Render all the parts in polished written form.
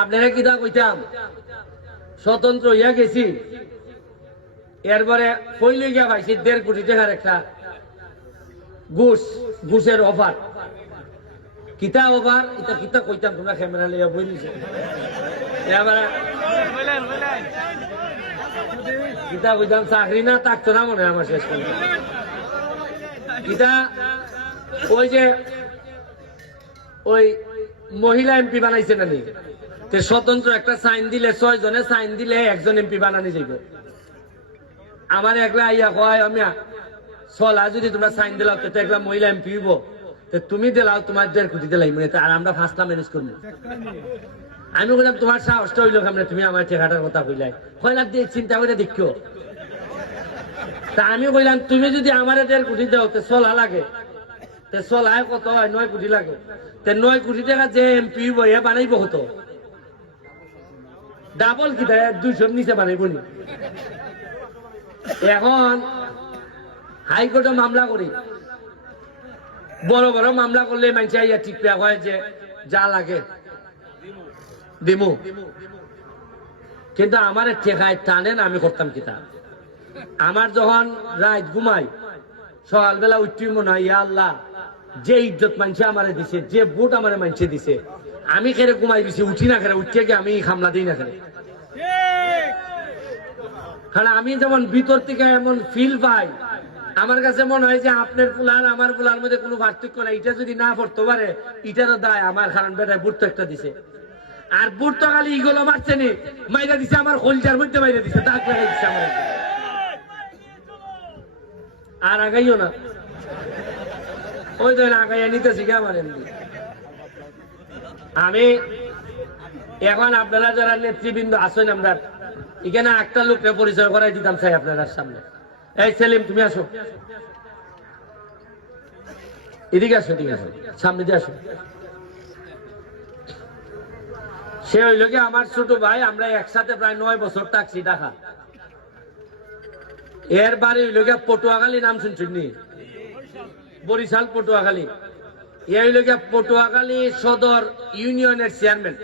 আপনারা কিতা কইতাম স্বতন্ত্র হইয়া গেছি এরপরে কইলে গিয়া পাইছি 1.5 কোটি টাকার একটা ঘুষের অফার। কিতা অফার এটা কিতা কইতাম তোমরা ক্যামেরা লইয়া বইলিছে এবারে কিতা কইতাম চাকরি না থাকতো না মনে হয় আমার শেষ করে কিতা ওই যে ওই মহিলা এমপি বানাইছে না নি স্বতন্ত্র একটা সাইন দিলে 6 জনে সাইন দিলে একজন এমপি বানানি যাইব। আমার একলা আইয়া কয় আমি চলা যদি তোমরা সাইন দিলাও তো একলা মহিলা এমপি হইব তুমি দিলাও তোমার 1.5 কোটি দিলাই মানে আর আমরা 5টা ম্যানেজ করবো। আমি বললাম তোমার সাহসটা হইল কেমন তুমি আমার টাকাটার কথা কইলাই কয়লা দিয়ে চিন্তা করে দেখিও। তা আমি কইলাম তুমি যদি আমার 1.5 কোটি দাও তো চলা লাগে চলায় কত হয় 9 কোটি লাগে 9 কোটি টাকা যে এমপি হইব এ বানাইব হতো ডাবল কি দেয় 200 নিচে বানাইব নি। এখন হাইকোর্টে মামলা করি বড় বড় মামলা করলে মানুষ আইয়া ঠিক হয় যে যা লাগে দিমু কিন্তু আমার ঠেকায় টানে না। আমি করতাম কিতা আমার যখন রাত ঘুমাই সকালবেলা উঠি মনে হয় ইয়া আল্লাহ যে ইজ্জত মানুষে আমারে দিছে যে ভোট আমারে মানুষে দিছে আমি খেরে ঘুমাই দিছি উঠি না খেরে উঠে গিয়ে আমি খামলা দিই না খেরে। কারণ আমি যেমন ভিতর থেকে এমন ফিল পাই আমার কাছে মনে হয় যে আপনার ফুলার আমার ফুলার মধ্যে কোনো পার্থক্য নাই। এটা যদি না পড়তে পারে এটারও দায় আমার কারণ বেটায় বুট তো একটা দিছে আর বুট তো খালি ইগুলো মারছে নি মাইরা দিছে আমার কলজার মধ্যে মাইরা দিছে দাগ লাগাই দিছে আমার আর আগাইও না ওই ধরেন আগাইয়া নিতেছি কে আমার এমনি। আমি এখন আপনারা যারা নেতৃবৃন্দ আছেন আমরা এখানে একটা লোককে পরিচয় করাই দিতাম চাই আপনার সামনে। এই সেলিম তুমি আসো এদিকে আসো এদিকে আসো সামনে দিয়ে আসো। সে হইল কি আমার ছোট ভাই আমরা একসাথে প্রায় 9 বছর থাকছি ঢাকা। এর বাড়ি হইল গিয়া পটুয়াখালী নাম শুনছেন নি বরিশাল পটুয়াখালী এ হইল গিয়া পটুয়াখালী সদর ইউনিয়নের চেয়ারম্যান।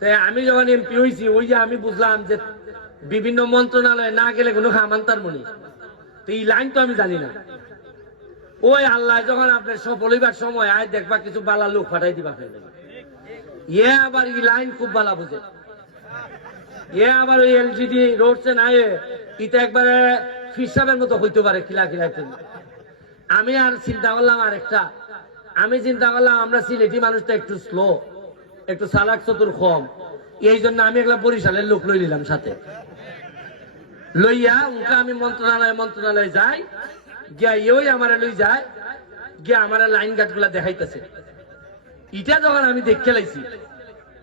তাই আমি যখন এমপি হয়েছি ওই যে আমি বুঝলাম যে বিভিন্ন মন্ত্রণালয়ে না গেলে কোনো খামান্তার মনি তো এই লাইন তো আমি জানি না। ওই আল্লাহ যখন আপনার সফল হইবার সময় আয় দেখবা কিছু বালা লোক ফাটাই দিবা ফেলে এ আবার এই লাইন খুব বালা বুঝে এ আবার ওই এলজিডি রোডসে নাই এটা একবারে ফিসাবের মতো হইতে পারে খিলা খিলাইতে। আমি আর চিন্তা করলাম আরেকটা আমি চিন্তা করলাম আমরা সিলেটি মানুষটা একটু স্লো একটু চালাক চতুর কম এই জন্য আমি একলা বরিশালের লোক লই নিলাম সাথে লইয়া উনকা আমি মন্ত্রণালয়ে যাই গিয়া ওই আমারে লই যায় গিয়া আমার লাইন গাছ গুলা দেখাইতেছে। এটা যখন আমি দেখে লাইছি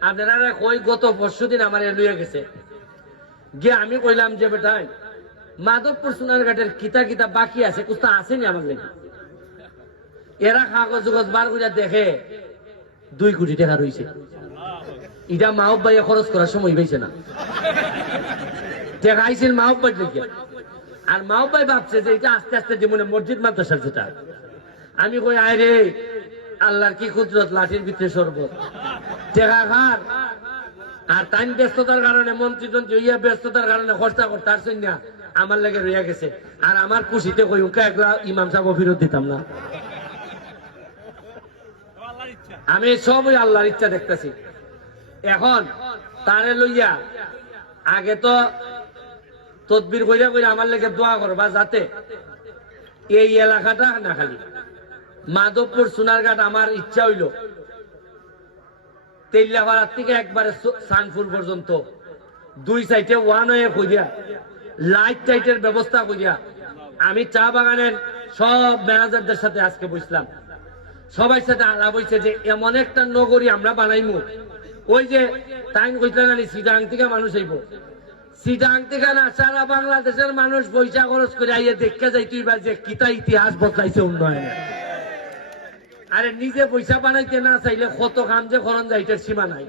আপনারা কই গত 5 দিন আমার লইয়া গেছে গিয়া আমি কইলাম যে বেটাই মাধবপুর সোনারঘাটের কিতা কিতা বাকি আছে কুস্তা আসেনি আমার লেগে। এরা কাগজ বার করিয়া দেখে 2 কোটি টাকা রয়েছে। এটা মাহব ভাইয়া খরচ করার সময় পাইছে না টাকা আইসেন মাহব ভাই লেগে আর মাহব ভাই ভাবছে যে এটা আস্তে আস্তে যেমন মসজিদ মাদ্রাসার যেটা। আমি কই আয় রে আল্লাহর কি কুদরত লাঠির ভিতরে শরবত টাকা খার আর টাইম ব্যস্ততার কারণে মন্ত্রী টন্ত্রী হইয়া ব্যস্ততার কারণে খরচা করতে আসছেন না আমার লেগে রইয়া গেছে। আর আমার খুশিতে কই ওকে একলা ইমাম সাহেব ফিরত দিতাম না। আমি সবই আল্লাহর ইচ্ছা দেখতেছি। এখন তারে লইয়া আগে তো তদবির কইরা কইরা আমার লেগে দোয়া করবা যাতে এই এলাকাটা না খালি মাধবপুর সোনারঘাট আমার ইচ্ছা হইল তেলিয়াপাড়ার থেকে একবারে সানপুর পর্যন্ত 2 সাইডে 1 ওয়ে কইরা লাইট টাইটের ব্যবস্থা কইরা আমি চা বাগানের সব ম্যানেজারদের সাথে আজকে বসলাম সবার সাথে আলাপ হইছে যে এমন একটা নগরী আমরা বানাইমু ওই যে টাইম কইতে জানি সিটাং থেকে মানুষ আইব সিটাং থেকে না সারা বাংলাদেশের মানুষ পয়সা খরচ করে আইয়ে দেখতে যাই তুই যে কিতা ইতিহাস বদলাইছে উন্নয়নে। আরে নিজে পয়সা বানাইতে না চাইলে কত কাম যে খরচ যায় এটার সীমা নাই।